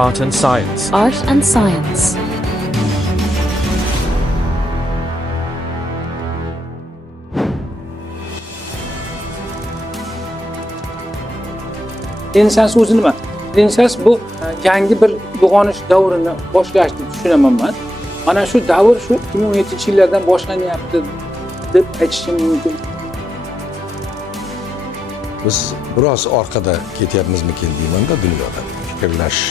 Art and Science. Art and Science. Renessans o'zi nima? Renessans bu yangi bir uyg'onish davrini boshlash deb tushunaman men. Mana shu davr shu 2017-yillardan boshlanyapti deb aytishim mumkin. Biz biroz orqada ketyapmizmikin deyman-da dunyoda. Fikrlash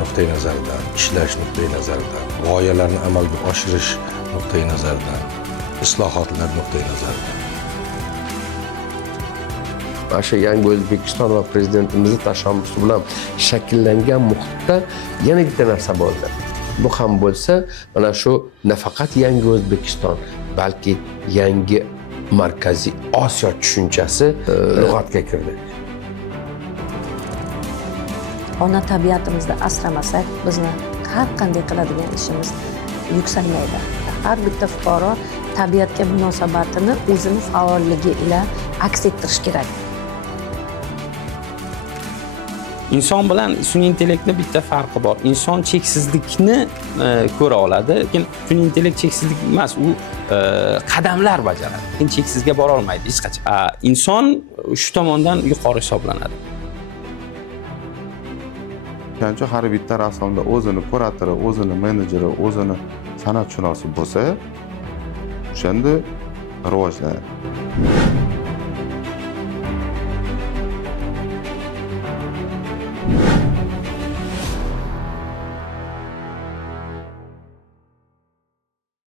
nuqtai nazaridan, ishlash nuqtai nazaridan, g'oyalarni amalga oshirish nuqtai nazaridan, islohotlar nuqtai nazaridan. Mana shu yangi O'zbekiston va prezidentimizni tashabbusi bilan shakllangan muhitda yana bitta narsa bo'ldi. Bu ham bo'lsa, mana shu nafaqat yangi O'zbekiston, balki yangi Markaziy Osiyo tushunchasi lug'atga kirdi. Ona tabiatimizni asramasak, bizni har qanday qiladigan ishimiz yuksalmaydi. Har bitta fuqaro tabiatga munosabatini o'zini faolligi ila aks ettirish kerak. Inson bilan sun'iy intellektni bitta farqi bor. Inson cheksizlikni ko'ra oladi, lekin sun'iy intellekt cheksizlik emas, u qadamlar bajaradi. Lekin cheksizga bora olmaydi hech qachon. Inson shu tomondan yuqori hisoblanadi. Chunki har bitta rassomda o'zini kuratori, o'zini menejeri, o'zini san'atshunosi bo'lsa, o'shanda rivojlanadi.